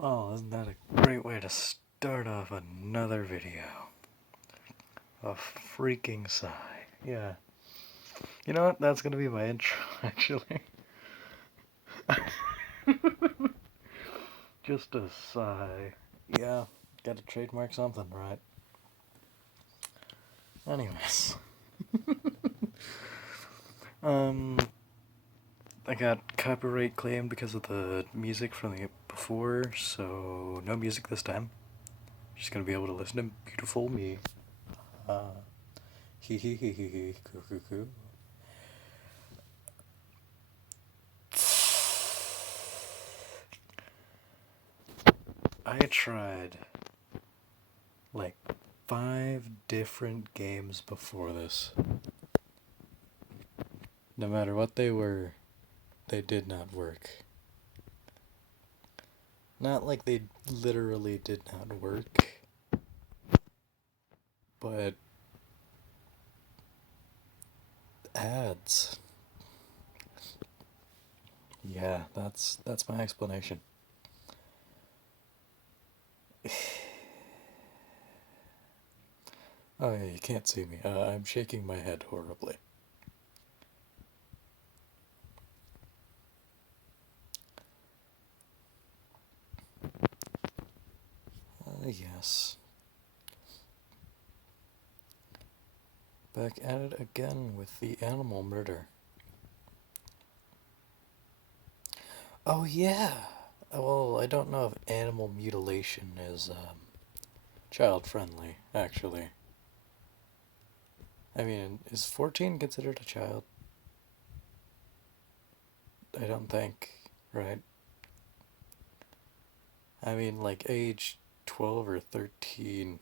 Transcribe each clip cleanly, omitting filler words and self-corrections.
Well, isn't that a great way to start off another video? A freaking sigh. Yeah. You know what? That's gonna be my intro, actually. Just a sigh. Yeah, gotta trademark something, right? Anyways. um, I got copyright claimed because of the music from the before, so no music this time. Just gonna be able to listen to beautiful me. Hee hee hee hee hee, coo coo coo. I tried like 5 different games before this. No matter what they were, they did not work. Not like they literally did not work, but ads. Yeah, that's my explanation. Oh yeah, you can't see me. I'm shaking my head horribly. Yes. Back at it again with the animal murder. Oh yeah. Well, I don't know if animal mutilation is child friendly, actually. I mean, is 14 considered a child? I don't think, right? I mean, like age 12 or 13,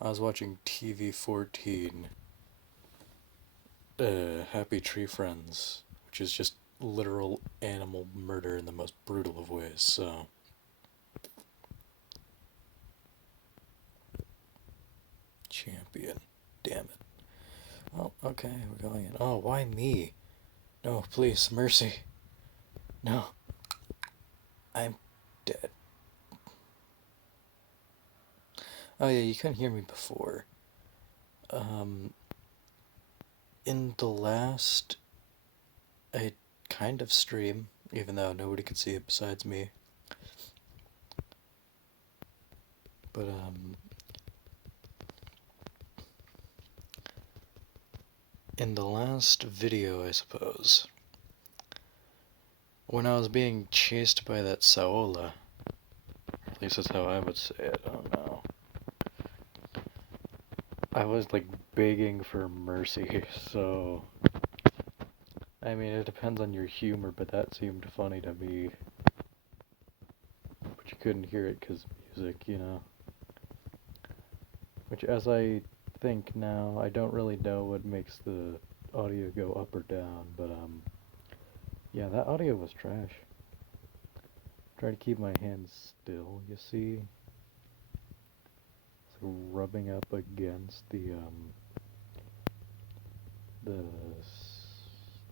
I was watching TV 14, Happy Tree Friends, which is just literal animal murder in the most brutal of ways, so. Champion. Damn it. Oh, okay, we're going in. Oh, why me? No, please, mercy. No. I'm dead. Oh yeah, you couldn't hear me before. Um, in the last, I kind of stream, even though nobody could see it besides me. But in the last video, I suppose, when I was being chased by that Saola, at least that's how I would say it, oh no, I was like begging for mercy, so I mean, it depends on your humor, but that seemed funny to me. But you couldn't hear it because music, you know. Which, as I think now, I don't really know what makes the audio go up or down, but yeah, that audio was trash. Try to keep my hands still, you see. It's like rubbing up against the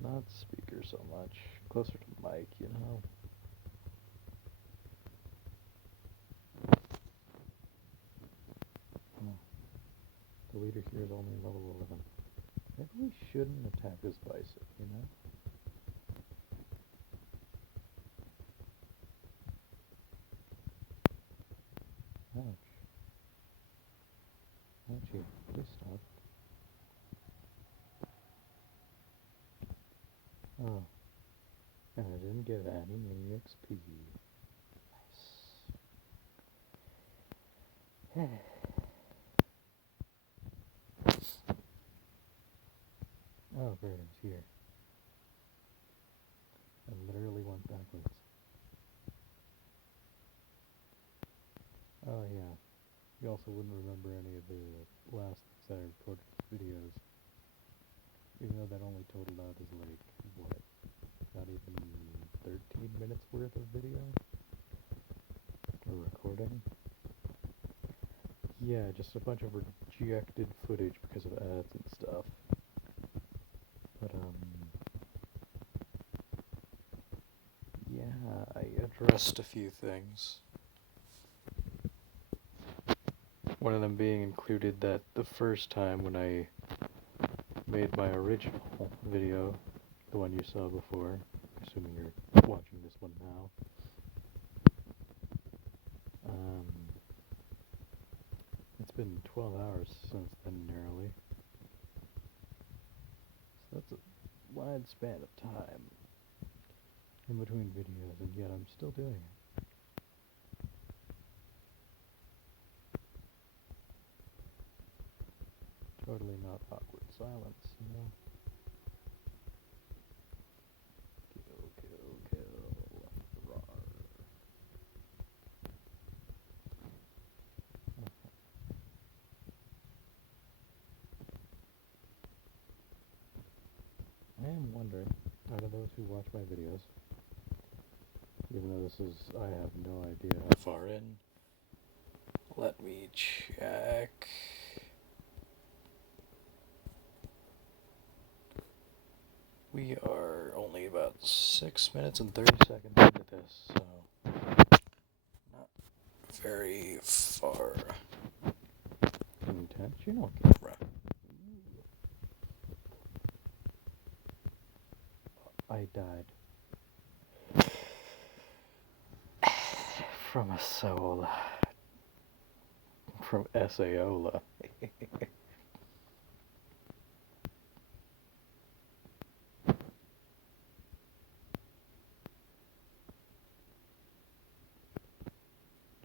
not speaker so much, closer to mic, you know. Oh, the leader here is only level 11. Maybe we shouldn't attack this bicep, you know? Ouch. Ouchie. Please stop. Oh. And I didn't get any mini XP. Nice. Oh, great, it's here. I literally went backwards. Oh, yeah. You also wouldn't remember any of the last set I recorded videos. Even though that only totaled out as like, what? Not even 13 minutes worth of video? Or recording? Yeah, just a bunch of rejected footage because of ads and stuff. But, yeah, I addressed a few things. One of them being included that the first time when I made my original video, the one you saw before, assuming you're watching this one now, it's been 12 hours since then, nearly. So that's a wide span of time in between videos, and yet I'm still doing it. Totally not awkward silence, you know? Kill, rawr. I am wondering, out of those who watch my videos, even though this is, I have no idea how far in, let me check. We are only about 6 minutes and 30 seconds into this, so not very far. Intentional camera. I died from a soul. From Saola. You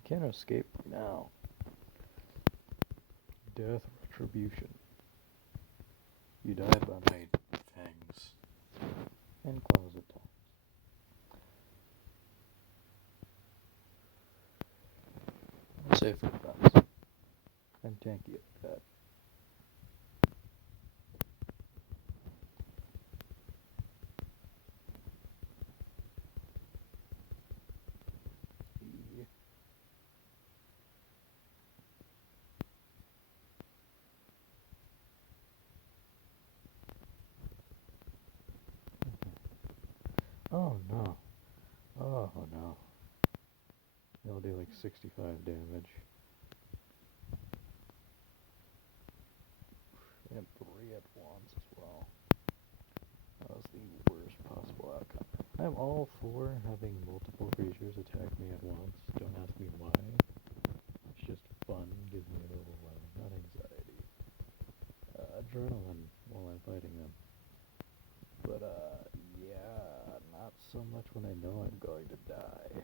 can't escape now. Death retribution. You die by my fangs and claws at times. I'm safe for defense. I'm tanky at that. Oh no. Oh no. They'll do like 65 damage. And 3 at once as well. That was the worst possible outcome. I'm all for having multiple creatures attack me at once. Don't ask me why. It's just fun. Gives me a little, not anxiety. Adrenaline while I'm fighting them. But, yeah, not so much when I know I'm going to die.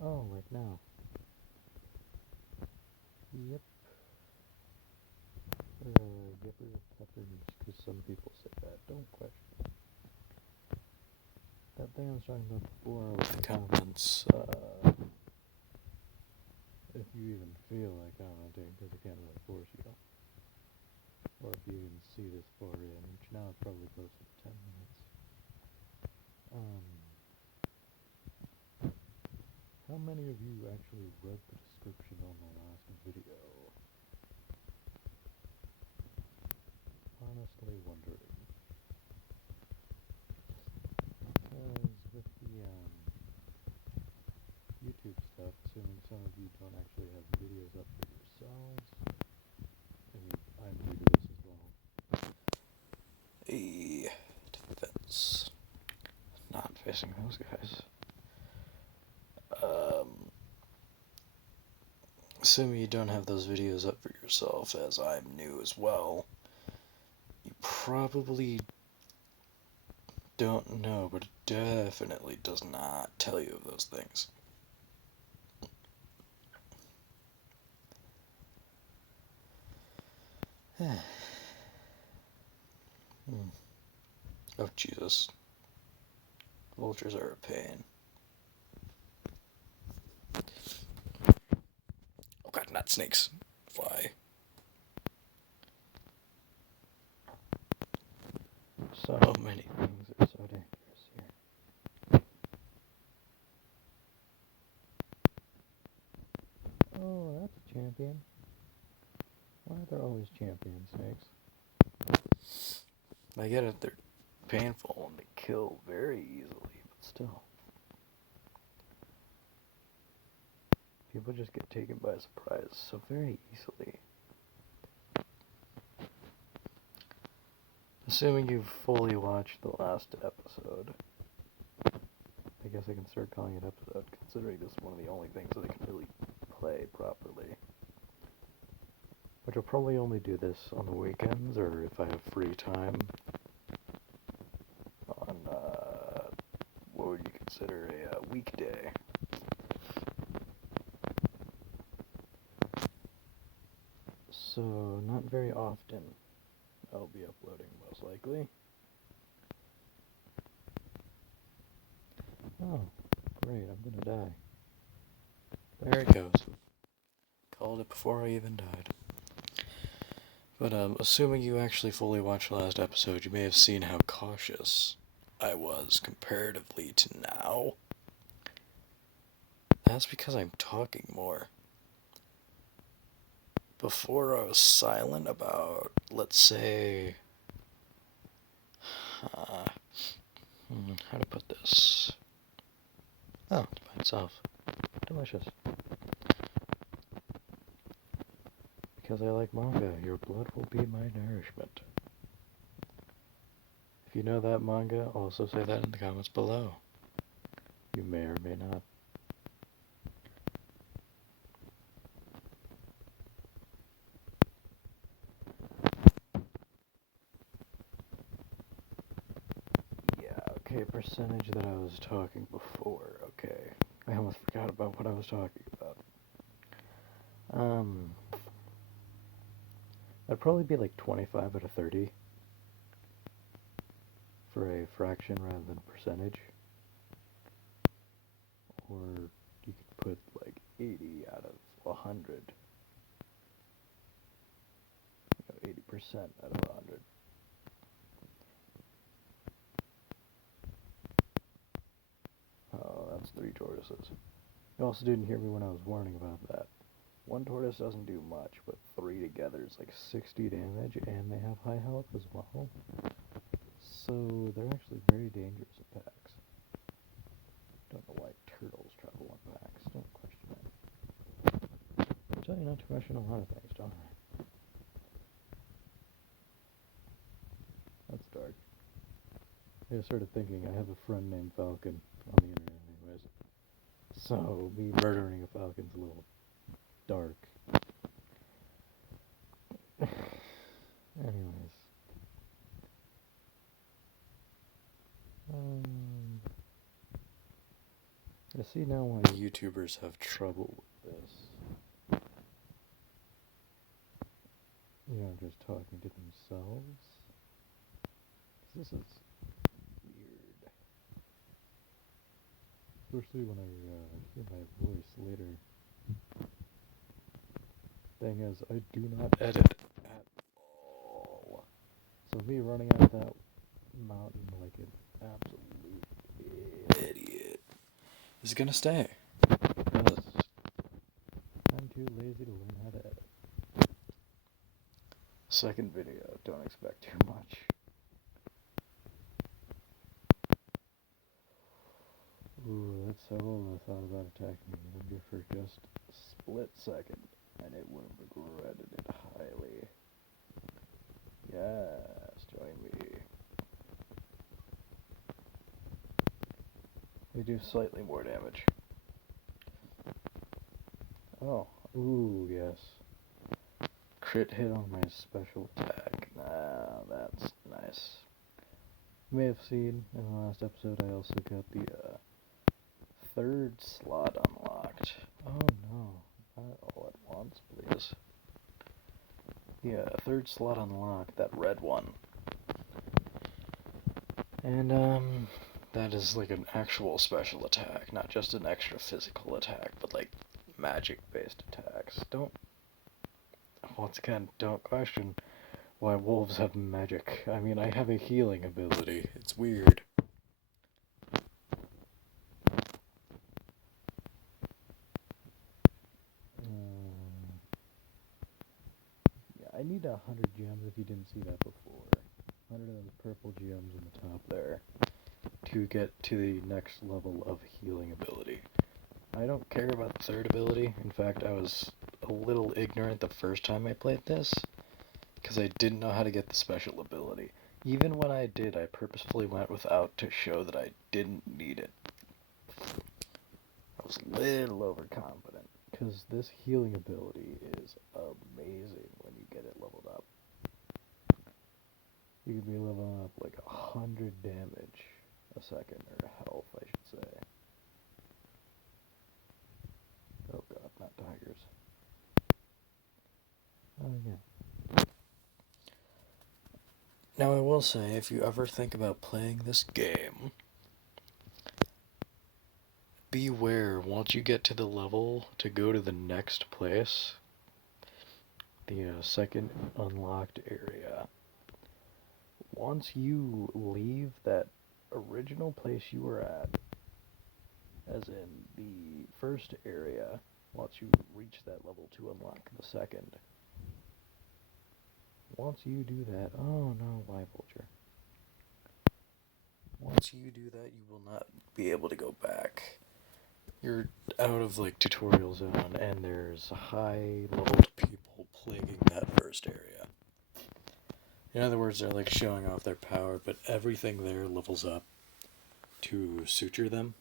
Oh, like now. Yep. Gippers of peppers, because some people say that. Don't question. That thing I was talking about before with the comments, if you even feel like commenting, because I can't really force you. Or if you even see this far in, which now is probably close to 10 minutes. How many of you actually read the description on the last video? Honestly wondering. Because with the YouTube stuff, assuming some of you don't actually have videos up for yourselves, I'm new to this as well. A defense. Not facing those guys. Assuming you don't have those videos up for yourself, as I'm new as well, you probably don't know, but it definitely does not tell you of those things. Oh, Jesus. Vultures are a pain. Oh god, not snakes. Fly. So many things are so dangerous here. Oh, that's a champion. Why are there always champion snakes? I get it, they're painful and they kill very easily, but still. People just get taken by surprise so very easily. Assuming you've fully watched the last episode, I guess I can start calling it episode, considering this is one of the only things that I can really play properly. Which I'll probably only do this on the weekends, or if I have free time on, what would you consider a weekday. So, not very often I'll be uploading, most likely. Oh, great, I'm gonna die. There it goes. Called it before I even died. But, assuming you actually fully watched the last episode, you may have seen how cautious I was comparatively to now. That's because I'm talking more. Before I was silent about, let's say, how to put this? Oh, it's by itself. Delicious. Because I like manga, your blood will be my nourishment. If you know that manga, also say that in the comments below. You may or may not. Yeah, okay, percentage that I was talking before. Okay, I almost forgot about what I was talking about. That'd probably be like 25 out of 30 for a fraction rather than a percentage. Or you could put like 80 out of 100. 80% out of 100. Oh, that's 3 tortoises. You also didn't hear me when I was warning about that. 1 tortoise doesn't do much, but 3 together is like 60 damage, and they have high health as well. So they're actually very dangerous in packs. Don't know why turtles travel in packs. Don't question that. I tell you not to question a lot of things, don't I? That's dark. I started thinking I have a friend named Falcon on the internet anyways. So me murdering a falcon's a little dark. Anyways. I see now why YouTubers have trouble with this. You know, just talking to themselves. 'Cause this is weird. Especially when I hear my voice later. Thing is, I do not edit at all. So me running out that mountain like an absolute idiot is gonna stay. Because I'm too lazy to learn how to edit. Second video, don't expect too much. Ooh, that soul I thought about attacking me would be for just a split second, and it would have regretted it highly. Yes, join me. They do slightly more damage. Oh, ooh, yes. Crit hit on my special attack. Now that's nice. You may have seen in the last episode I also got the 3rd slot unlocked. Oh no, not all at once, please. Yeah, 3rd slot unlocked, that red one. And that is like an actual special attack, not just an extra physical attack, but like magic-based attacks. Once again, don't question why wolves have magic. I mean, I have a healing ability. It's weird. Yeah, I need 100 gems if you didn't see that before. 100 of those purple gems in the top there to get to the next level of healing ability. I don't care about the third ability. In fact, I was a little ignorant the first time I played this, because I didn't know how to get the special ability. Even when I did, I purposefully went without to show that I didn't need it. I was a little overconfident, because this healing ability is amazing when you get it leveled up. You could be leveling up like 100 damage a second, or health, I should say. Oh god, not tigers. Oh yeah. Now I will say, if you ever think about playing this game, beware once you get to the level to go to the next place, the second unlocked area. Once you leave that original place you were at, as in the first area, once you reach that level to unlock the second, once you do that, oh no, live vulture. Once you do that, you will not be able to go back. You're out of like tutorial zone, and there's high leveled people plaguing that first area. In other words, they're like showing off their power, but everything there levels up to suture them.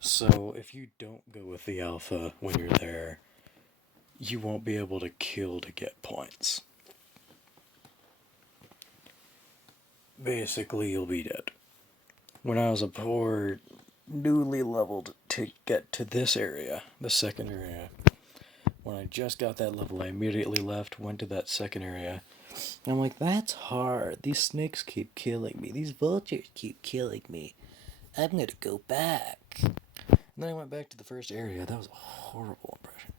So if you don't go with the alpha when you're there, you won't be able to kill to get points. Basically, you'll be dead. When I was a poor, newly leveled to get to this area, the second area, when I just got that level, I immediately left, went to that second area, and I'm like, that's hard. These snakes keep killing me. These vultures keep killing me. I'm gonna go back. And then I went back to the first area. That was a horrible impression.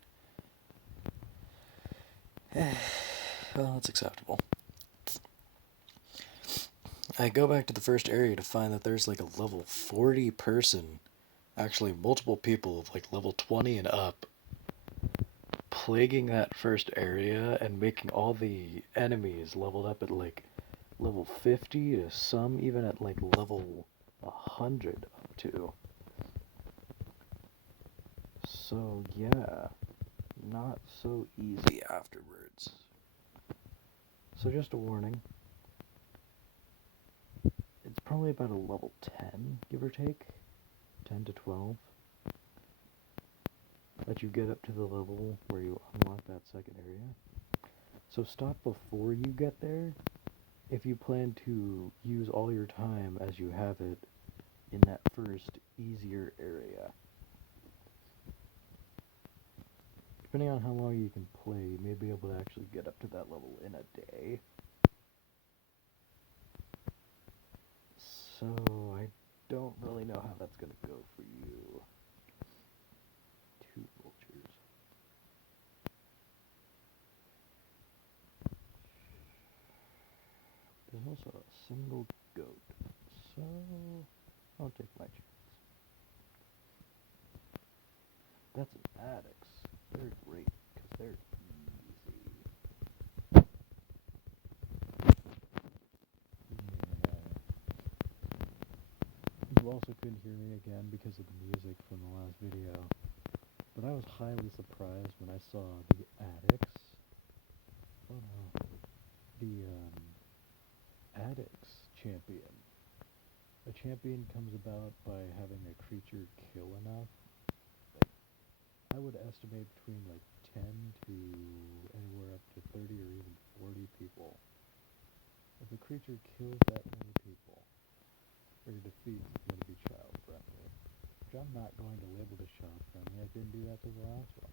Well, that's acceptable. I go back to the first area to find that there's like a level 40 person, actually multiple people, like level 20 and up, plaguing that first area and making all the enemies leveled up at like level 50 to some even at like level 100 up to. So yeah, not so easy afterwards. So just a warning. It's probably about a level 10, give or take. 10 to 12. That you get up to the level where you unlock that second area. So stop before you get there if you plan to use all your time as you have it in that first easier area. Depending on how long you can play, you may be able to actually get up to that level in a day. So I don't really know how that's going to go for you. 2 vultures. There's also a single goat, so I'll take my chance. That's an addicts. They're great, because they're easy. Yeah. You also couldn't hear me again because of the music from the last video, but I was highly surprised when I saw the addicts. Oh no. The, addicts champion. A champion comes about by having a creature kill enough. Like, I would estimate between like 10 to anywhere up to 30 or even 40 people. If a creature kills that many people, their defeat is going to be child friendly. Which I'm not going to label as child friendly. I didn't do that to the last one.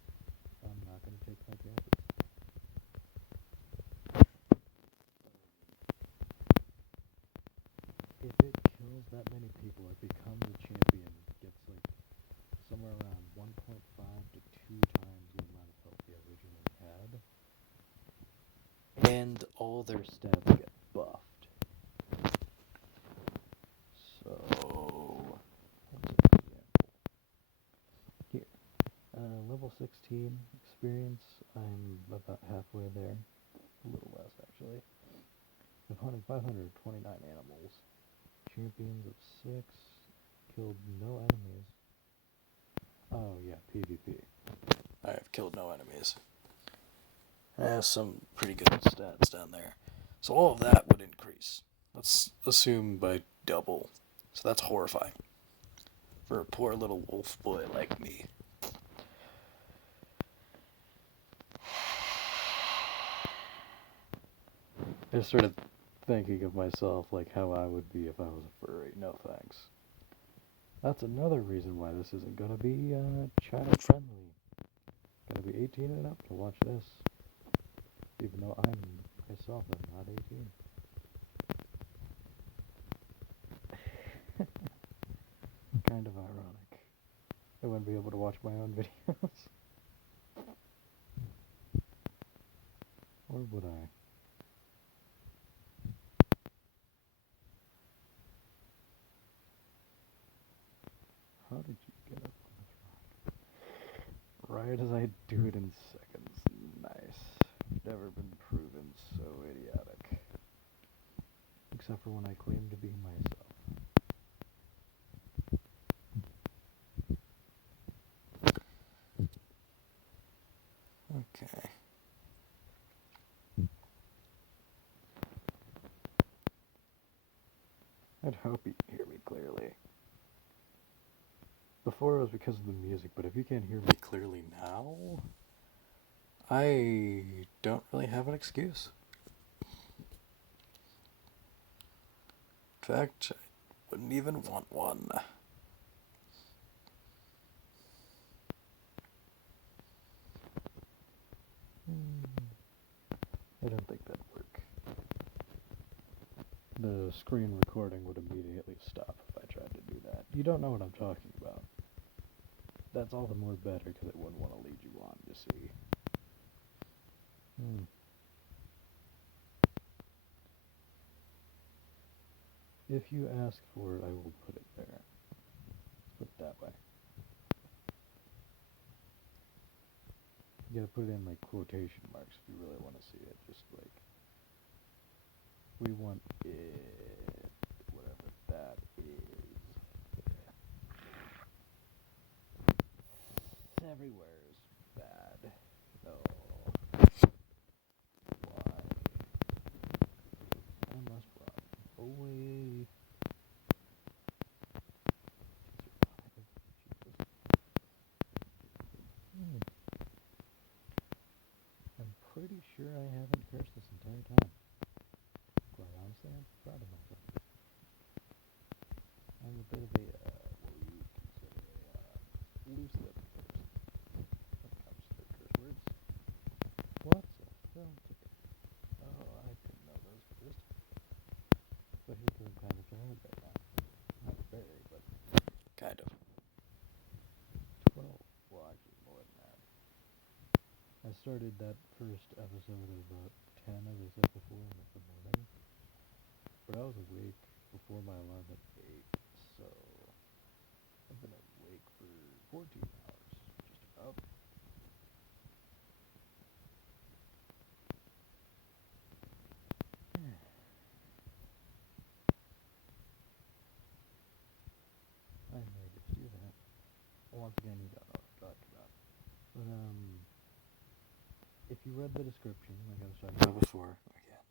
I'm not going to take my chances. If it kills that many people, it becomes a champion. Gets like somewhere around 1.5 to 2 times the amount of health they originally had. And all their stats get buffed. So, what's an example? Here, level 16 experience, I'm about halfway there. A little less, actually. I've hunted 529 animals. Champions of 6, killed no enemies. Oh yeah, PvP. I have killed no enemies. I have some pretty good stats down there. So all of that would increase. Let's assume by double. So that's horrifying. For a poor little wolf boy like me. I started thinking of myself like how I would be if I was a furry. No thanks. That's another reason why this isn't gonna be child friendly. Gotta be 18 and up to watch this. Even though I'm myself am not 18. Kind of ironic. I wouldn't be able to watch my own videos. Or would I? How did you get up on this rock? Right as I do it in seconds. Nice. Never been proven so idiotic. Except for when I claim to be myself. Okay. I'd hope you can hear me clearly. Before it was because of the music, but if you can't hear me clearly now, I don't really have an excuse. In fact, I wouldn't even want one. I don't think that'd work. The screen recording would immediately stop if I tried to do that. You don't know what I'm talking about. That's all the more better because it wouldn't want to lead you on, you see. If you ask for it, I will put it there. Let's put it that way. You gotta put it in like quotation marks if you really want to see it. Just like, we want it, whatever that is. Everywhere is bad. Oh. Why? I must run away. I'm pretty sure I haven't cursed this entire time. Quite honestly, I'm proud of myself. I'm a bit of a, what you would consider a loose-lipped person when it comes to curse words. What's a film ticket? Oh, I didn't know those exist. Especially because I'm kind of tired right now. Not very, but Kind of. 12. Well, actually, more than that. I started that first episode at about 10, as I said before, in the morning. But I was awake before my alarm at 8, so I've been awake for 14 hours, just about. I may just do that. Once again, you don't know what I'm talking about. But, if you read the description, like I was talking about before, again,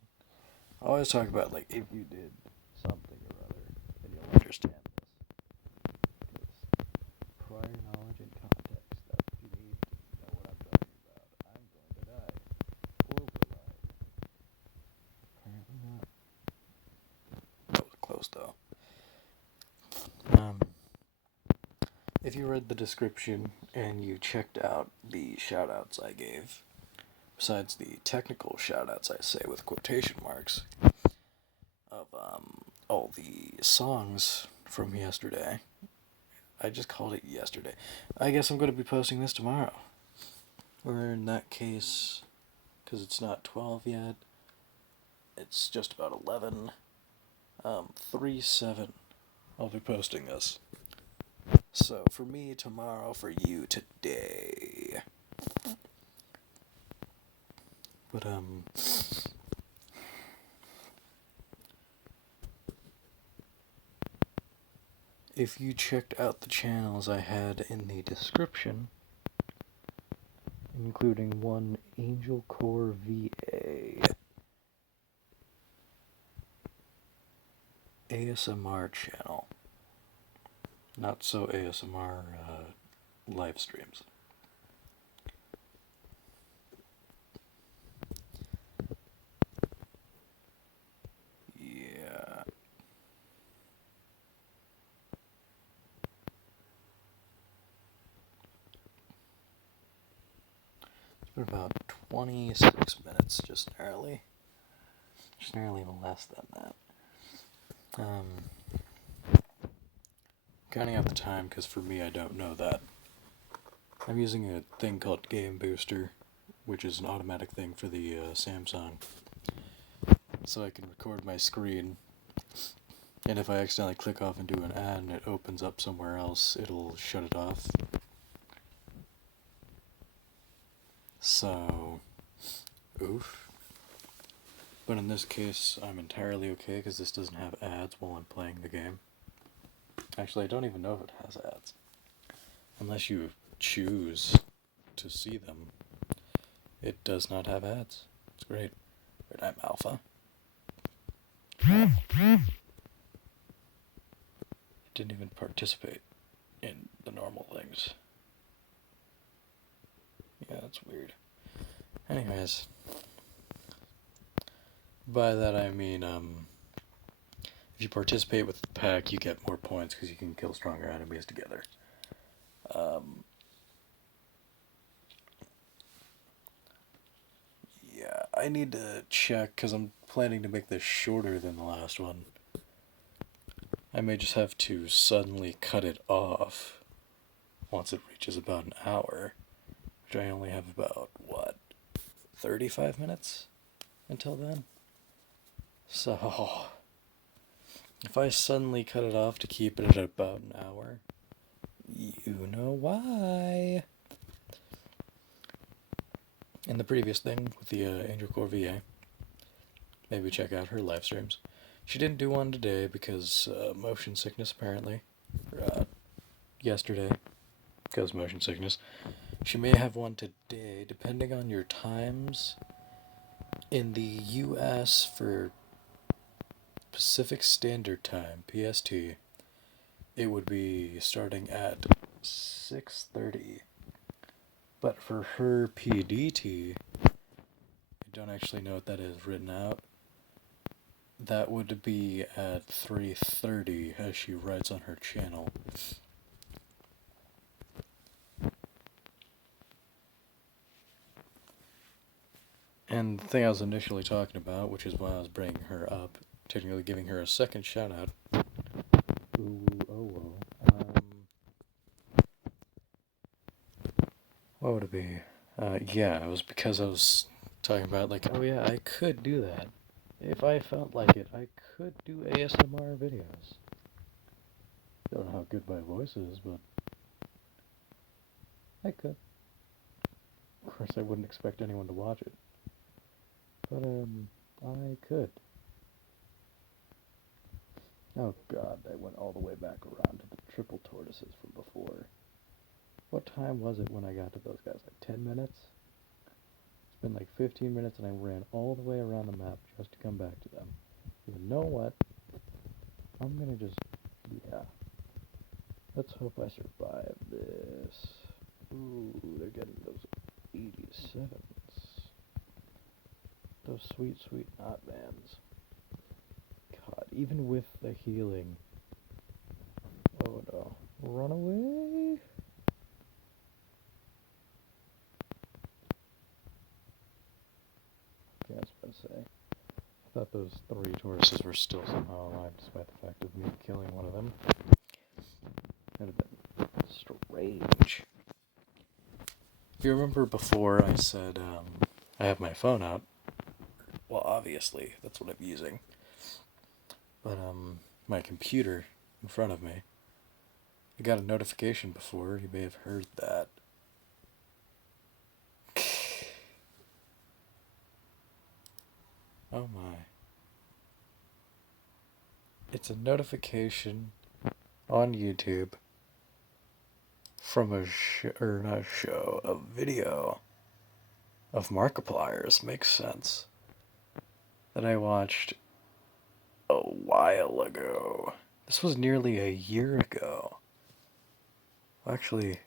I always talk about, like, if you did something or other, then you'll understand this. Because prior knowledge and context, that's what you need to know what I'm talking about. I'm going to die. Or will I? Apparently not. that was close, though. If you read the description and you checked out the shoutouts I gave, besides the technical shoutouts I say with quotation marks, of all the songs from yesterday, I just called it yesterday. I guess I'm going to be posting this tomorrow. Or in that case, because it's not 12 yet, it's just about 11. 3/7, I'll be posting this. So for me tomorrow, for you today. But if you checked out the channels I had in the description, including one Angel Core VA ASMR channel, not so ASMR live streams. Yeah. It's been about 26 minutes, just narrowly even less than that. Counting out the time, because for me, I don't know that. I'm using a thing called Game Booster, which is an automatic thing for the Samsung. So I can record my screen, and if I accidentally click off and do an ad and it opens up somewhere else, it'll shut it off. So, oof. But in this case, I'm entirely okay because this doesn't have ads while I'm playing the game. Actually, I don't even know if it has ads. Unless you choose to see them. It does not have ads. It's great. But I'm alpha. It didn't even participate in the normal things. Yeah, that's weird. Anyways. By that I mean, if you participate with the pack, you get more points because you can kill stronger enemies together. Yeah, I need to check because I'm planning to make this shorter than the last one. I may just have to suddenly cut it off once it reaches about an hour, which I only have about, 35 minutes until then? So, if I suddenly cut it off to keep it at about an hour, you know why. And the previous thing with the Angel Core VA, maybe check out her live streams. She didn't do one today because motion sickness apparently. Yesterday, because motion sickness. She may have one today, depending on your times. In the US for Pacific Standard Time, PST, it would be starting at 6:30. But for her PDT, I don't actually know what that is written out. That would be at 3:30 as she writes on her channel. And the thing I was initially talking about, which is why I was bringing her up, technically giving her a second shout out. Ooh, oh, whoa. What would it be? Yeah, it was because I was talking about, like, oh yeah, I could do that. If I felt like it, I could do ASMR videos. Don't know how good my voice is, but I could. Of course, I wouldn't expect anyone to watch it. But, I could. Oh god, I went all the way back around to the triple tortoises from before. What time was it when I got to those guys? Like 10 minutes? It's been like 15 minutes and I ran all the way around the map just to come back to them. You know what? I'm gonna just... yeah. Let's hope I survive this. Ooh, they're getting those 87s. Those sweet, sweet knot bands. God, even with the healing. Oh no. Run away! Yeah, I was about to say. I thought those 3 tortoises were still somehow alive despite the fact of me killing one of them. That'd have been strange. If you remember before I said, I have my phone out. Well, obviously, that's what I'm using. But, my computer in front of me. I got a notification before, you may have heard that. Oh my. It's a notification on YouTube from a video of Markiplier's. Makes sense. That I watched a while ago. This was nearly a year ago. Actually,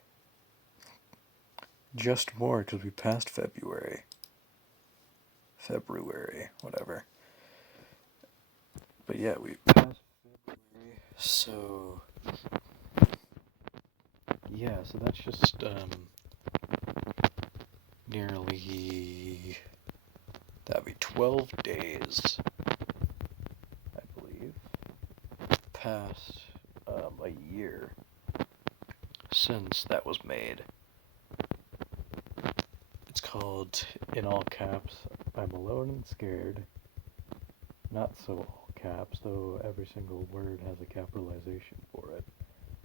just more because we passed February. Whatever. But yeah, we passed February. So yeah, so that's just nearly, that'd be 12 days, I believe, past a year since that was made. It's called, in all caps, I'm Alone and Scared. Not so all caps, though every single word has a capitalization for it.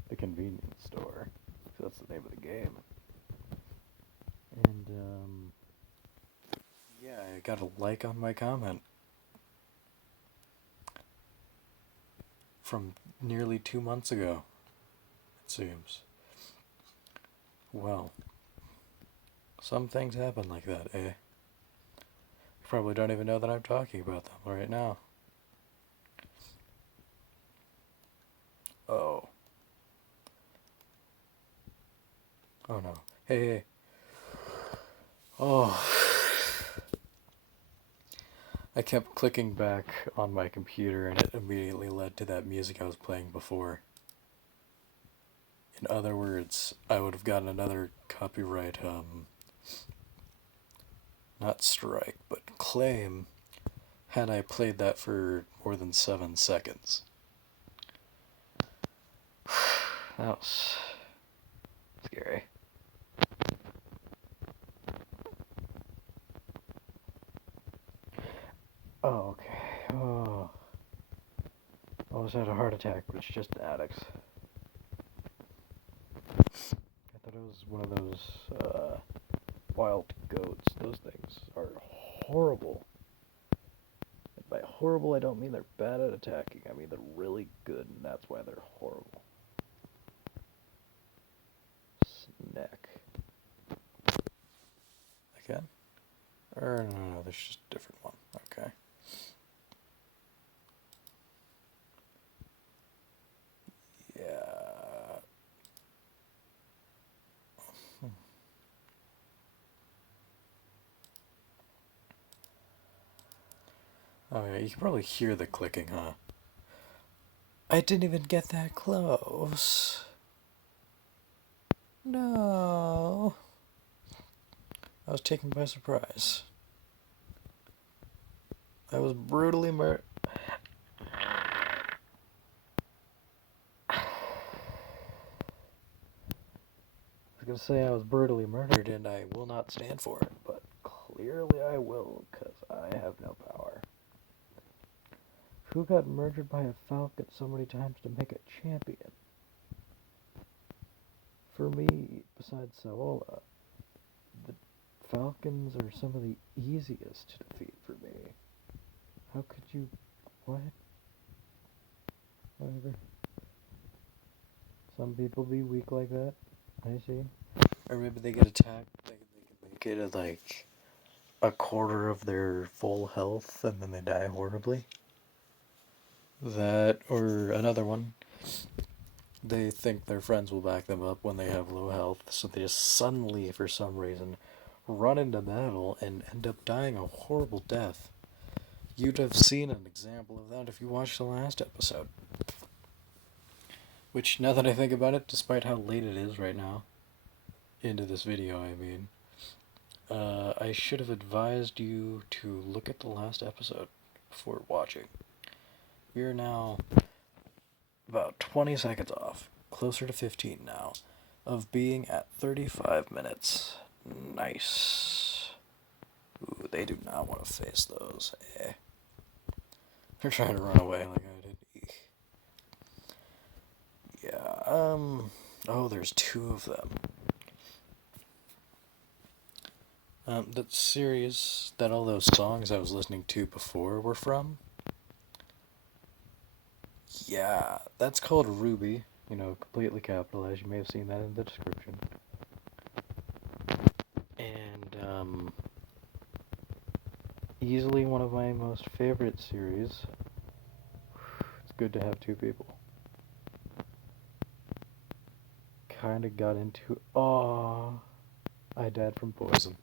The convenience store. So that's the name of the game. And, yeah, I got a like on my comment from nearly 2 months ago, it seems. Well, some things happen like that, eh? You probably don't even know that I'm talking about them right now. Oh. Oh no. Hey. Oh. I kept clicking back on my computer and it immediately led to that music I was playing before. In other words, I would have gotten another copyright, not strike, but claim, had I played that for more than 7 seconds. That was scary. Oh, okay. Oh. Almost had a heart attack, but it's just addicts. I thought it was one of those wild goats. Those things are horrible. And by horrible, I don't mean they're bad at attacking. I mean they're really good, and that's why they're horrible. Snack. Again? Or no, there's just a different one. Okay. Yeah. Oh yeah, you can probably hear the clicking, huh? I didn't even get that close. No. I was taken by surprise. I was brutally murdered. I was gonna say I was brutally murdered and I will not stand for it, but clearly I will, because I have no power. Who got murdered by a falcon so many times to make a champion? For me, besides Saola, the falcons are some of the easiest to defeat for me. How could you... what? Whatever. Some people be weak like that. I see. Or maybe they get attacked, they can make it at like a quarter of their full health and then they die horribly. That, or another one, they think their friends will back them up when they have low health, so they just suddenly, for some reason, run into battle and end up dying a horrible death. You'd have seen an example of that if you watched the last episode. Which, now that I think about it, despite how late it is right now, into this video, I mean, I should have advised you to look at the last episode before watching. We are now about 20 seconds off, closer to 15 now, of being at 35 minutes. Nice. Ooh, they do not want to face those, eh? They're trying to run away like I did. Eek. Yeah, oh, there's 2 of them. That series that all those songs I was listening to before were from? Yeah, that's called Ruby. completely capitalized. You may have seen that in the description. And easily one of my most favorite series. It's good to have two people. Kind of got into. Aww, I died from poison.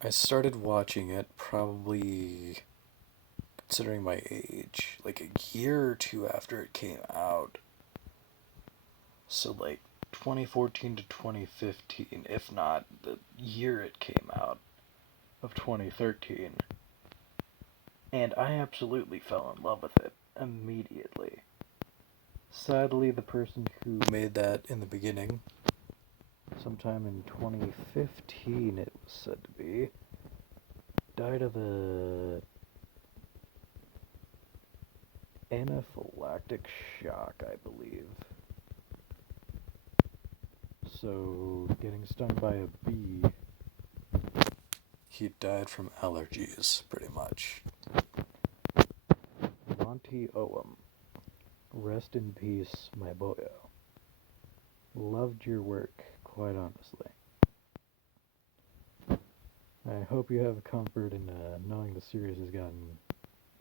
I started watching it probably, considering my age, like a year or two after it came out. So, like, 2014 to 2015, if not the year it came out of 2013. And I absolutely fell in love with it immediately. Sadly, the person who made that in the beginning, sometime in 2015 it was said to be, died of a anaphylactic shock, I believe. So, getting stung by a bee, he died from allergies, pretty much. Monty Oum, rest in peace, my boyo. Loved your work, quite honestly. I hope you have comfort in knowing the series has gotten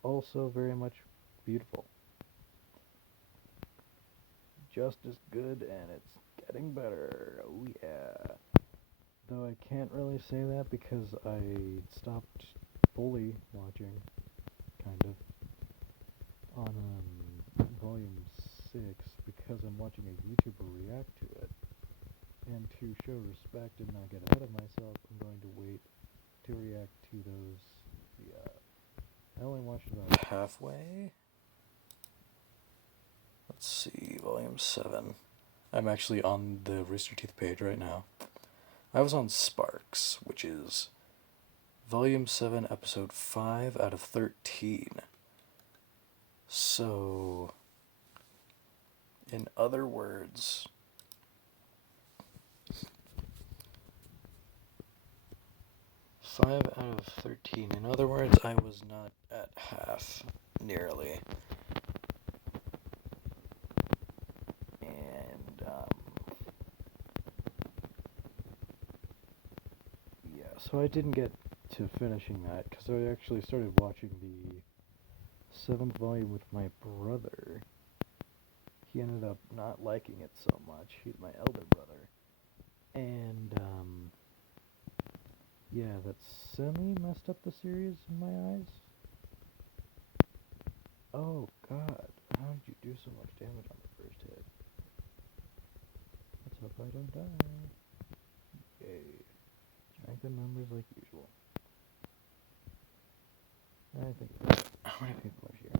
also very much beautiful. Just as good, and it's getting better. Oh yeah. Though I can't really say that because I stopped fully watching, kind of, on volume 6 because I'm watching a YouTuber react to it. And to show respect and not get ahead of myself, I'm going to wait to react to those. I only watched about halfway. Let's see, volume 7. I'm actually on the Rooster Teeth page right now. I was on Sparks, which is volume 7, episode 5 out of 13. So, in other words, five out of 13. In other words, I was not at half, nearly. And, yeah, so I didn't get to finishing that, because I actually started watching the 7th volume with my brother. He ended up not liking it so much. He's my elder brother. And, yeah, that semi-messed up the series in my eyes. Oh, God. How did you do so much damage on the first hit? Let's hope I don't die. Yay. Strength in numbers like usual. I think that's it. How many people are here?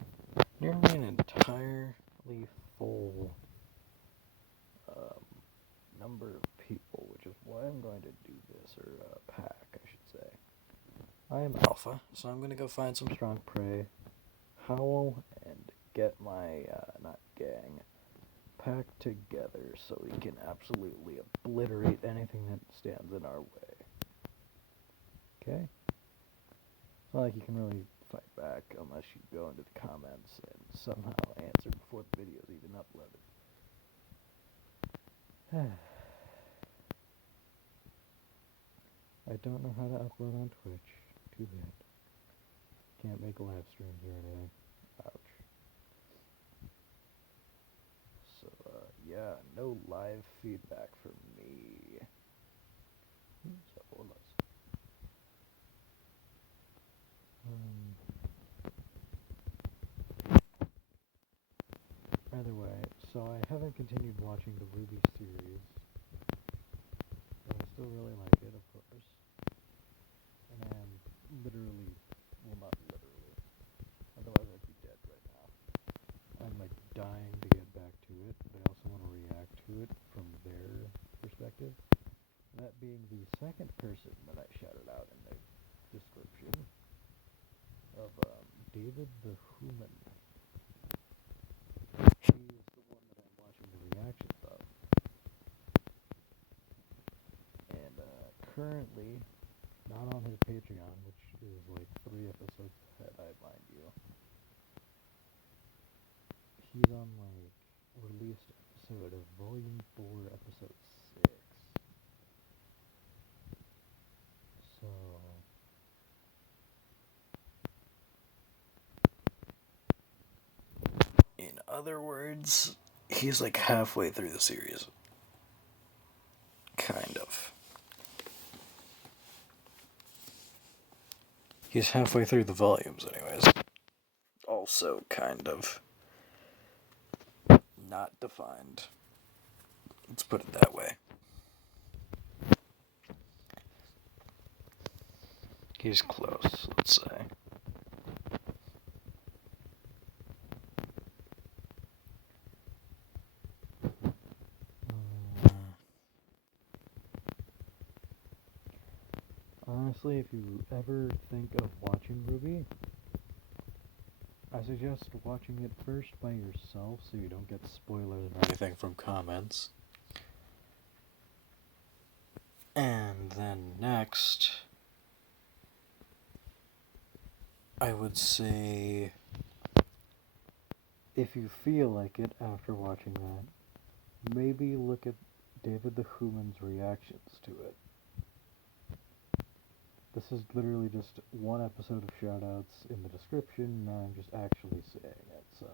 Nearly an entirely full number of people, which is why I'm going to do this, or pack, I should say. I am Alpha, so I'm going to go find some strong prey, howl, and get my, not gang, pack together so we can absolutely obliterate anything that stands in our way. Okay? It's not like you can really fight back unless you go into the comments and somehow answer before the video's even uploaded. I don't know how to upload on Twitch. Too bad. Can't make live streams or anything. Ouch. So, yeah, no live feedback from me. Either way, so I haven't continued watching the Ruby series, but I still really like it, of course. And I am literally, well, not literally, otherwise I'd be dead right now. I'm like dying to get back to it, but I also want to react to it from their perspective. That being the second person that I shouted out in the description of David the Human. He is the one that I'm watching the reactions of. And currently, not on his Patreon, which is like 3 episodes ahead, I mind you. He's on like released episode of Volume 4, Episode 6. So in other words, he's like halfway through the series. Kind of. He's halfway through the volumes, anyways. Also, kind of. Not defined. Let's put it that way. He's close, let's say. Honestly, if you ever think of watching RWBY, I suggest watching it first by yourself so you don't get spoilers or anything from comments. And then next, I would say, if you feel like it after watching that, maybe look at David the Human's reactions to it. This is literally just one episode of shoutouts in the description, now I'm just actually saying it, so.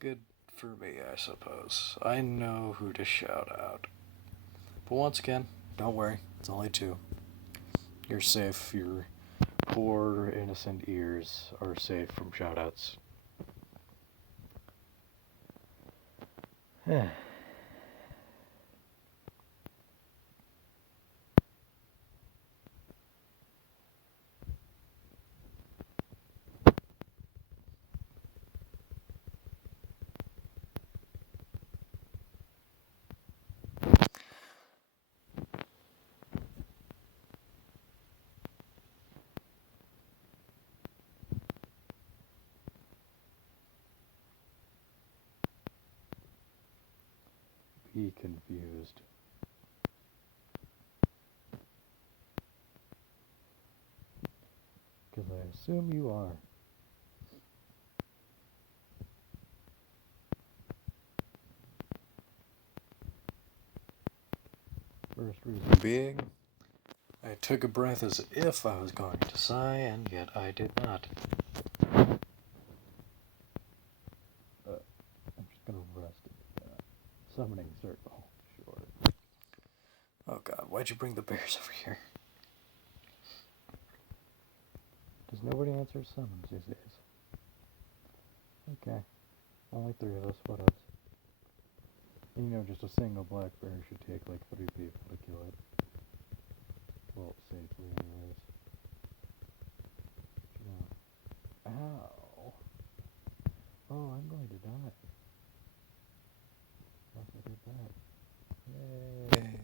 Good for me, I suppose. I know who to shout out. But once again, don't worry, it's only 2. You're safe, your poor innocent ears are safe from shoutouts. Be confused. Because I assume you are. First reason being, I took a breath as if I was going to sigh, and yet I did not. I'm just gonna rest it. Summoning circle. Sure. Oh god, why'd you bring the bears over here? Does nobody answer summons these days? Okay. Only 3 of us, what else? You know, just a single black bear should take like 3 people to kill it. Well, safely anyways. You know. Ow! Oh, I'm going to die. Yes, I did that. Yay!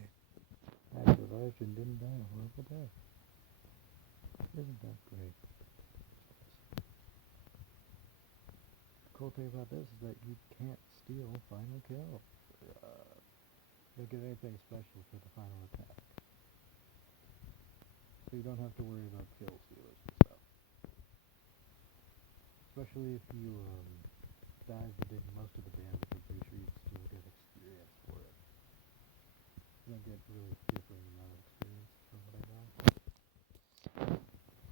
I survived and didn't die a horrible death. Isn't that great? The cool thing about this is that you can't steal final kill. You don't get anything special for the final attack. So you don't have to worry about kill stealers and stuff. Especially if you dive and did most of the damage, I'm pretty sure you'd still get experience for it. You don't get really differing amount of experience from what I know.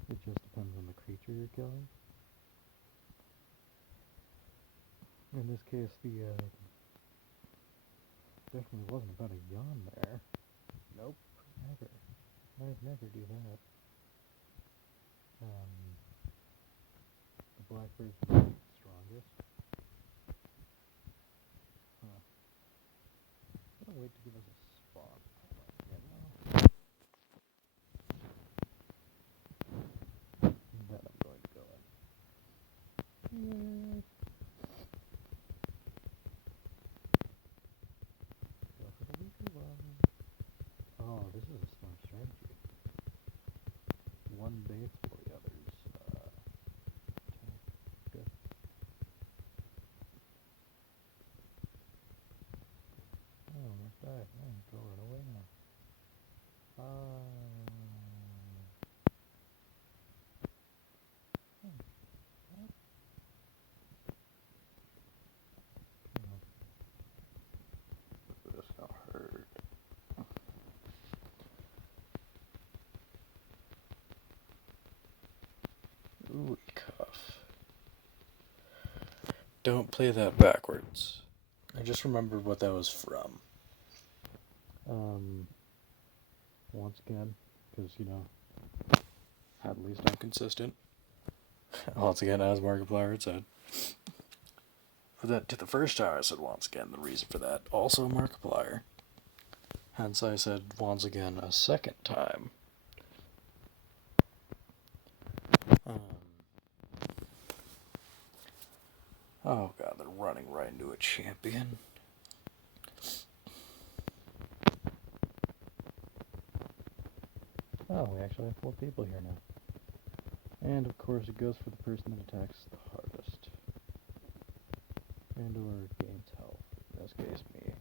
It just depends on the creature you're killing. In this case, the definitely wasn't about a yawn there. Nope, never. I'd never do that. The blackbird's the strongest. Huh. I'm gonna wait to give us a spawn point, you know? And then I'm going to go in. Yay! Go for the weaker one. Oh, this is a smart strategy. One baits while the others attack. Good. Oh, almost died. I have to run away now. Don't play that backwards. I just remembered what that was from. Once again, because, At least I'm consistent. Once again, as Markiplier had said. For that, to the first time I said once again, the reason for that, also Markiplier. Hence I said once again a second time. Oh god, they're running right into a champion. oh, we actually have 4 people here now. And of course it goes for the person that attacks the hardest. And or gains health. In this case, me.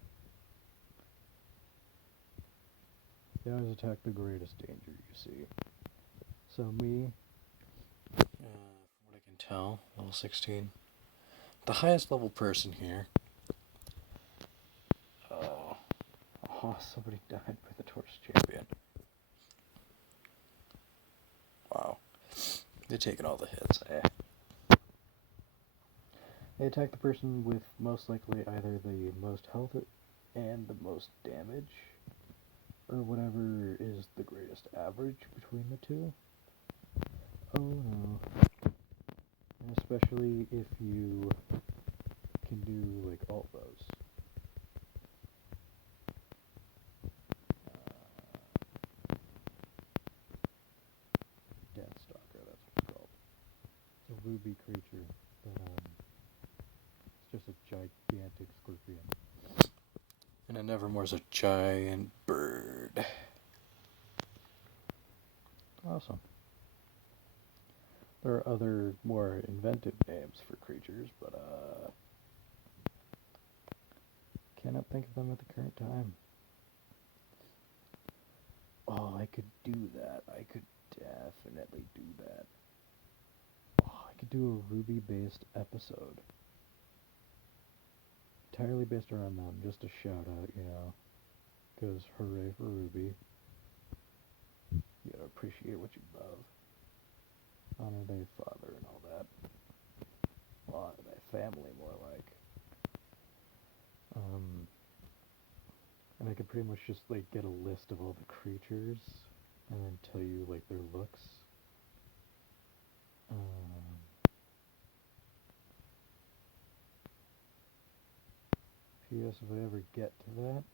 They always attack the greatest danger you see. So me, From what I can tell, level 16. The highest level person here. Oh, somebody died by the torch champion. Wow. They're taking all the hits, eh? they attack the person with most likely either the most health and the most damage, or whatever is the greatest average between the two. Oh no. And especially if you can do like all those. Death Stalker, that's what it's called. It's a ruby creature that it's just a gigantic scorpion. And it Nevermore's a giant bird. Awesome. There are other more inventive names for creatures, but cannot think of them at the current time. Oh, I could do that. I could definitely do that. Oh, I could do a Ruby-based episode. Entirely based around them. Just a shout out, Because hooray for Ruby. You gotta appreciate what you love. Honor thy father and all that. Well, honor thy family, more like. And I could pretty much just, get a list of all the creatures and then tell you, their looks. P.S. If I ever get to that,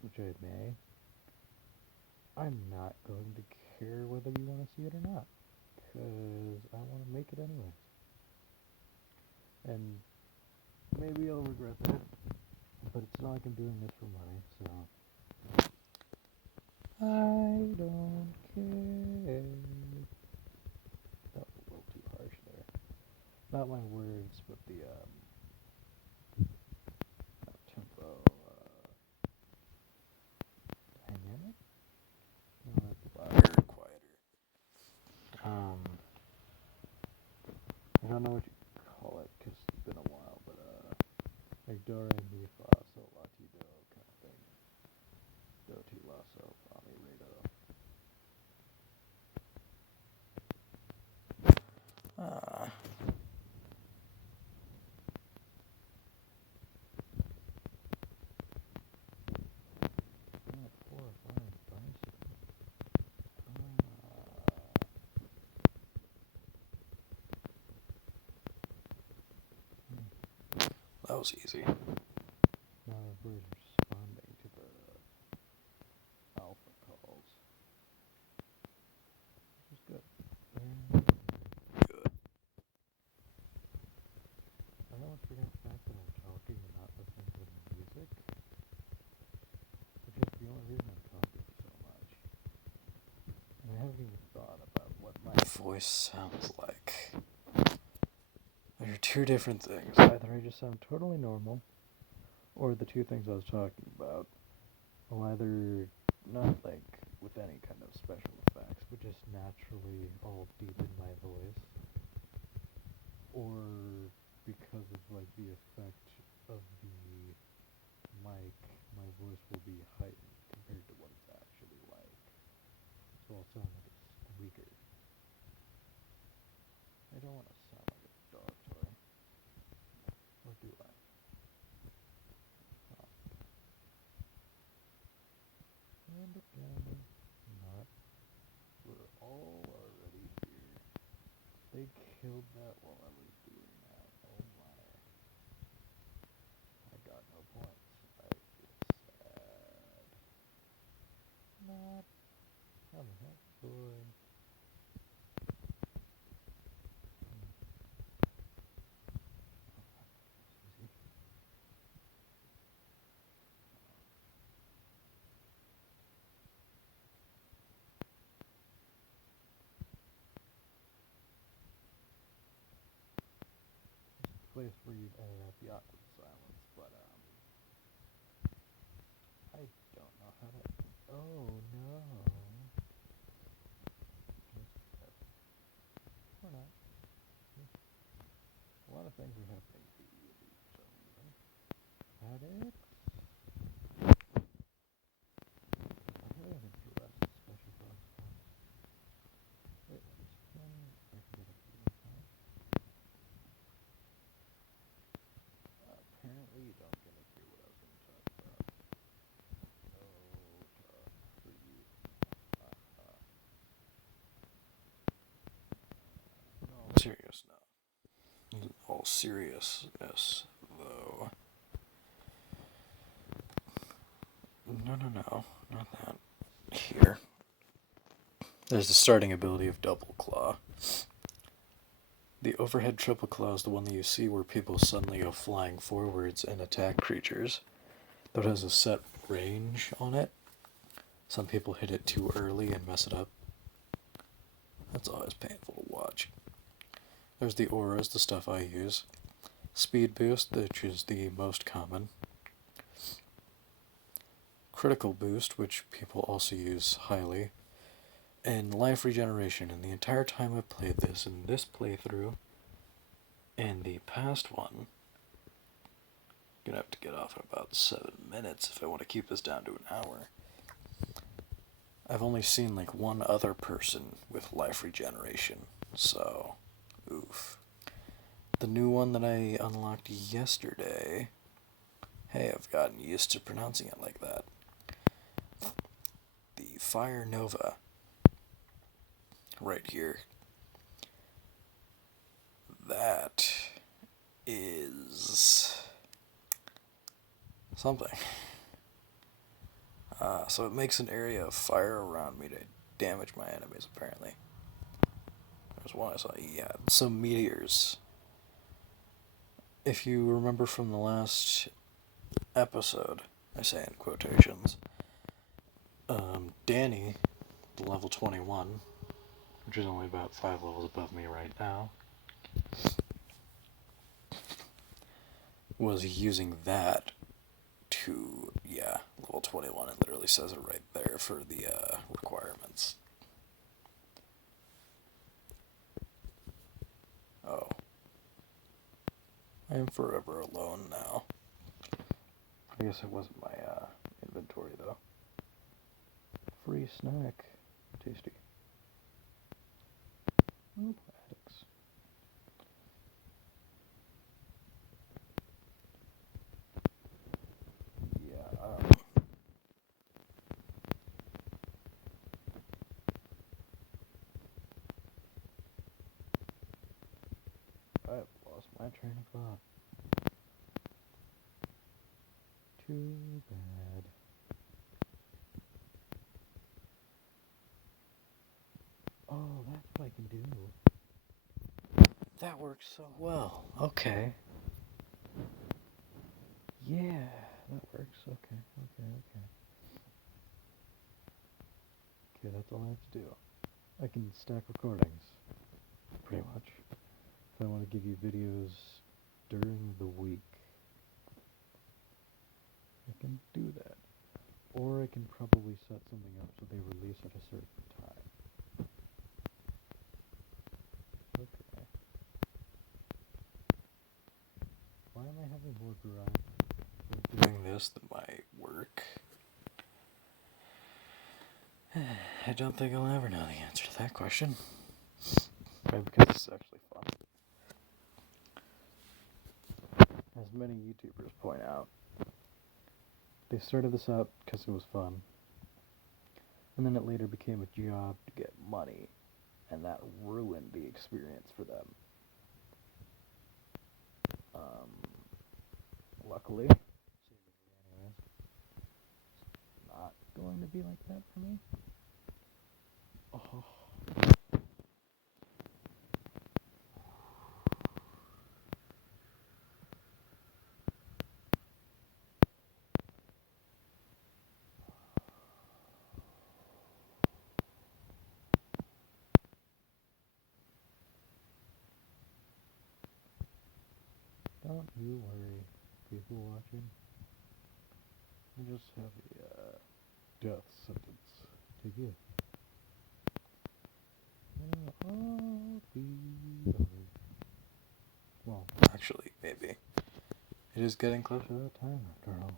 which I may, I'm not going to care whether you want to see it or not. Because I want to make it anyway. And maybe I'll regret that. But it's not like I'm doing this for money, so I don't care. That was a little too harsh there. Not my words, but the not tempo, dynamic? No, that's louder, quieter. I don't know what you call it, because it's been a while, but like do, re, mi, fa, sol, la, ti, do kind of thing. Do, ti, la, so, fa, mi, re, do. Ah. Oh, 4 or 5 bison. That was easy. Now we're responding to the alpha calls. Which is good. Good. I don't forget the fact that I'm talking and not listening to the music. Which is the only reason I'm talking so much. And I haven't even thought about what my Voice sounds like. They're two different things. either I just sound totally normal, or the two things I was talking about will either not with any kind of special effects, but just naturally all deep in my voice, or because of the effect of the mic, my voice will be heightened compared to what it's actually like. So I'll sound like a squeaker. I don't want to sound like a dog toy. Or killed that while I was doing that. Oh my. I got no points. I feel sad. Not. How the heck, boy? Easy. Place where you'd edit out the awkward silence, but I don't know how to. Oh no. Or not. A lot of things are happening immediately for some reason. Addicts. I really haven't dressed special class. Wait, let me see. I can get a few more times. Apparently you don't get to hear what I was going to talk about. No talk for you. No, serious now. In all seriousness, though. No, not that. Here. There's the starting ability of Double Claw. The overhead triple claw is the one that you see where people suddenly go flying forwards and attack creatures. Though it has a set range on it. Some people hit it too early and mess it up. That's always painful to watch. There's the auras, the stuff I use. Speed boost, which is the most common. Critical boost, which people also use highly. And life regeneration. And the entire time I've played this, in this playthrough, and the past one, I'm gonna have to get off in about 7 minutes if I want to keep this down to an hour. I've only seen like one other person with life regeneration, so oof. The new one that I unlocked yesterday, hey, I've gotten used to pronouncing it like that. The Fire Nova, right here. That is something. So it makes an area of fire around me to damage my enemies, apparently. There's one I saw, yeah, some meteors. If you remember from the last episode, I say in quotations, Danny, level 21, which is only about 5 levels above me right now, was using that to, yeah, level 21. It literally says it right there for the requirements. Oh. I am forever alone now. I guess it wasn't my inventory, though. Free snack. Tasty. Oh, addicts. Yeah, I've lost my train of thought. Too bad. Oh, that's what I can do. That works so well. Okay. Yeah, that works. Okay. Okay, that's all I have to do. I can stack recordings, pretty much. If I want to give you videos during the week, I can do that. Or I can probably set something up so they release at a certain time. Okay. Why am I having more drive doing this than my work? I don't think I'll ever know the answer to that question. Probably because it's actually fun. As many YouTubers point out, they started this out because it was fun, and then it later became a job to get money, and that ruined the experience for them. Luckily, anyways, it's not going to be like that for me. Oh. Don't you worry, people watching. I just have a death sentence to give. I'll be over. Well, Actually, maybe. It is getting close to that time after all.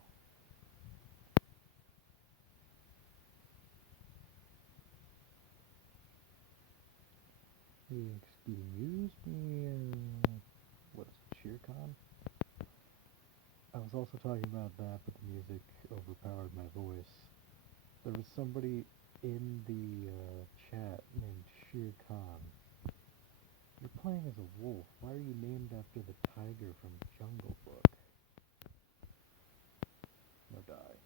Excuse me, what is it, SheerCon? I was also talking about that, but the music overpowered my voice. There was somebody in the chat named SheerCon. You're playing as a wolf. Why are you named after the tiger from Jungle Book? No die.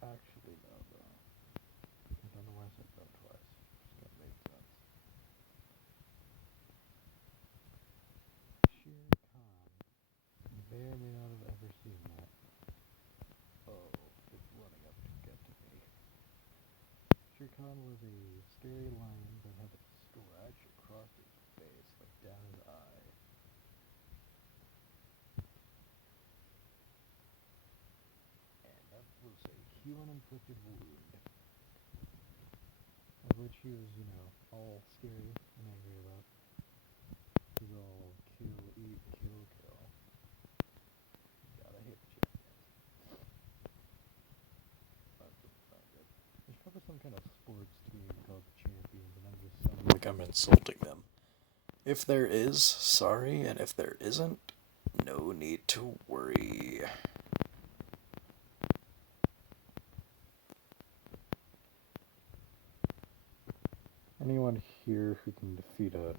Actually, no, though. I don't know why I said no twice. Just that made sense. Shere Khan. You may or may not have ever seen that. Oh, it's running up to get to me. Shere Khan was a scary lion that had a scratch across his face, like down his eye. And that was a human-inflicted wound. Of which he was, all scary and angry about. He was all kill, eat, kill, kill. Gotta hate the champions. That doesn't sound good. There's probably some kind of sports team called the Champions, and I'm just sounding like I'm insulting them. If there is, sorry, and if there isn't, no need to worry. Anyone here who can defeat a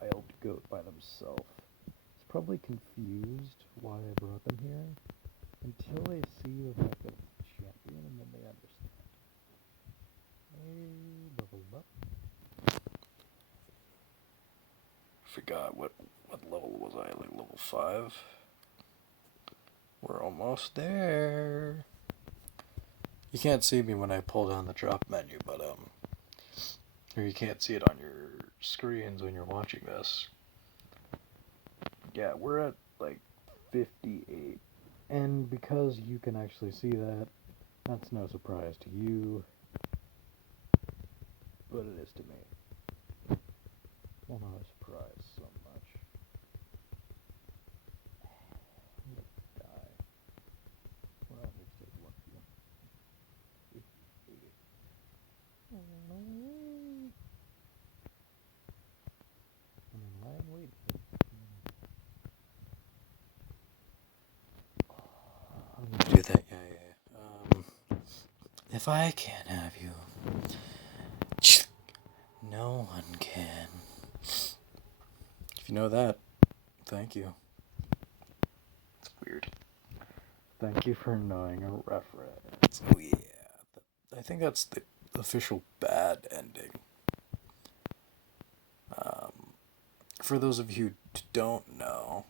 wild goat by themselves is probably confused why I brought them here until they see the fact that it's a champion, and then they understand. Hey, leveled up. Forgot what level was I? Like level 5? We're almost there. You can't see me when I pull down the drop menu, but or you can't see it on your screens when you're watching this. Yeah, we're at like 58. And because you can actually see that, that's no surprise to you. But it is to me. Well, not a surprise so much. I'm gonna die. Well, at least take one of you. I'm in line waiting. I'm gonna do that, yeah. If I can't have you, no one can. If you know that, thank you. It's weird. Thank you for knowing a reference. Oh yeah. I think that's the official bad ending. For those of you who don't know,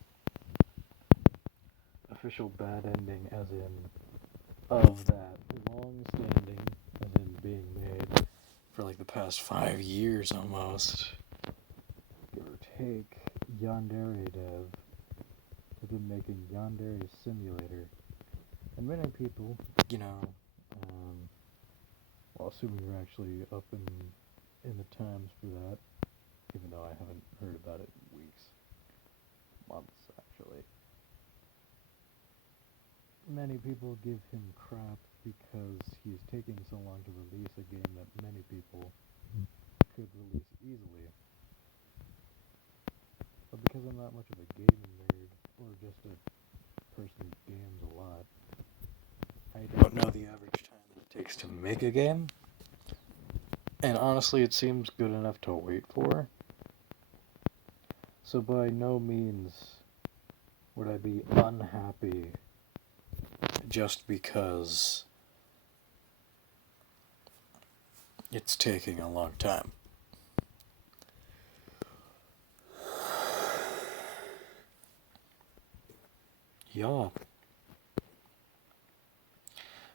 Official bad ending as in of that long-standing, as in being made for like the past 5 years almost. Give or take, Yandere Dev have been making Yandere Simulator. And many people, well, assuming you're actually up in the times for that, even though I haven't heard about it in weeks, months actually. Many people give him crap because he's taking so long to release a game that many people could release easily. But because I'm not much of a gaming nerd, or just a person who games a lot, I don't know the average time that it takes to make a game. And honestly, it seems good enough to wait for. So by no means Would I be unhappy just because it's taking a long time? Yeah.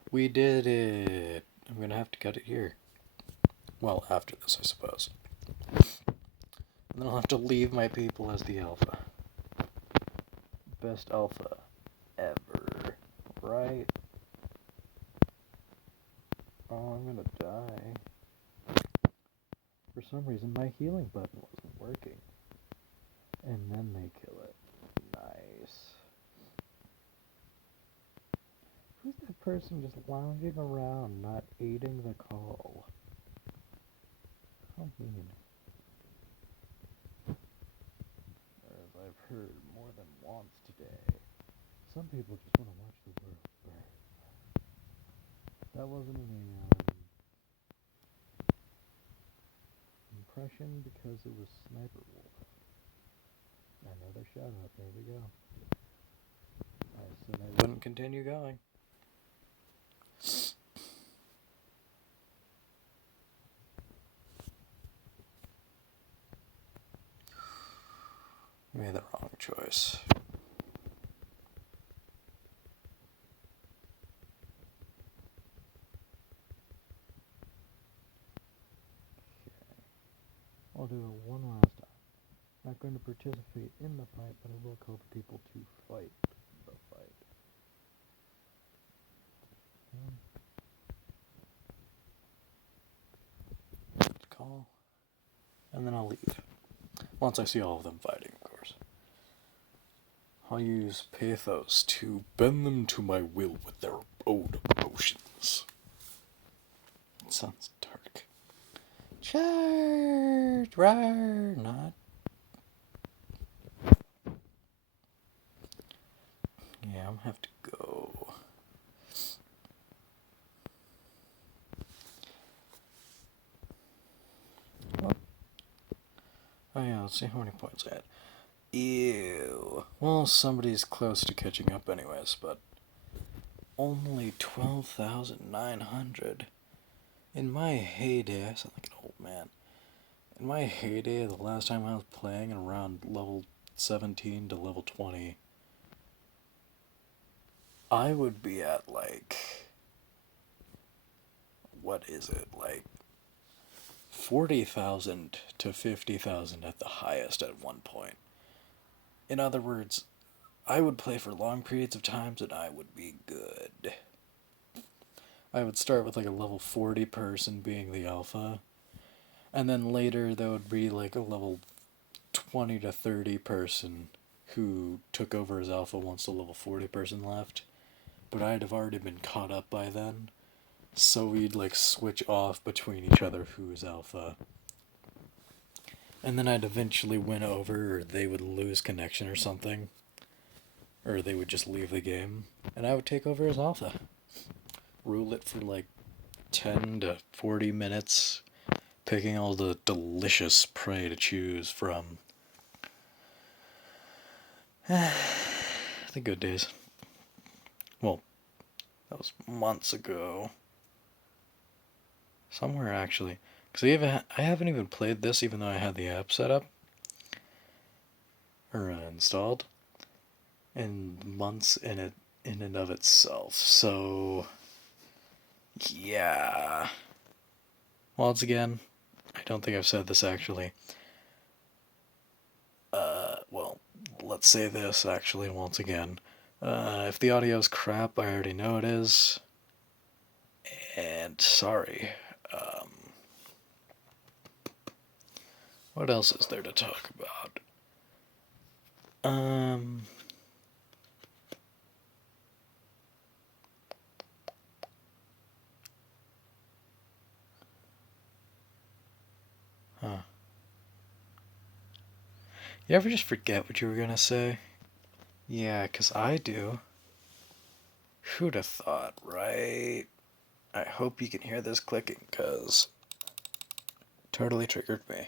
We did it. I'm gonna have to cut it here. Well, after this, I suppose. And then I'll have to leave my people as the alpha. Best alpha ever. Right? Oh, I'm gonna die. For some reason, my healing button wasn't working. And then they kill it. Nice. Who's that person just lounging around, not aiding the call? How mean. Or as I've heard more than once today, some people just want to watch the world burn. That wasn't an impression because it was Sniper Wolf. Another shout out, there we go. I said I wouldn't continue going. I made the wrong choice. I'll do it one last time. Not going to participate in the fight, but I will call the people to fight the fight. Call. And then I'll leave. Once I see all of them fighting, of course. I'll use pathos to bend them to my will with their own emotions. It sounds dark. Charge! Rawr! Not. Yeah, I'm gonna have to go. Oh yeah, let's see how many points I had. Ew. Well, somebody's close to catching up anyways, but only 12,900. In my heyday, I sound like an old man. In my heyday, the last time I was playing around level 17 to level 20, I would be at like, what is it, like 40,000 to 50,000 at the highest at one point. In other words, I would play for long periods of times and I would be good. I would start with like a level 40 person being the alpha, and then later there would be like a level 20 to 30 person who took over as alpha once the level 40 person left. But I'd have already been caught up by then, so we'd like switch off between each other who is alpha. And then I'd eventually win over, or they would lose connection or something. Or they would just leave the game, and I would take over as alpha. Rule it for like 10 to 40 minutes, picking all the delicious prey to choose from. The good days. Well, that was months ago. Somewhere actually. Because I haven't even played this even though I had the app set up. Or installed. In months in and of itself. So, yeah. Once again, I don't think I've said this actually. Well, let's say this actually once again. If the audio's crap, I already know it is. And sorry. What else is there to talk about? Huh. You ever just forget what you were gonna say? Yeah, 'cause I do. Who'd have thought, right? I hope you can hear this clicking, 'cause totally triggered me.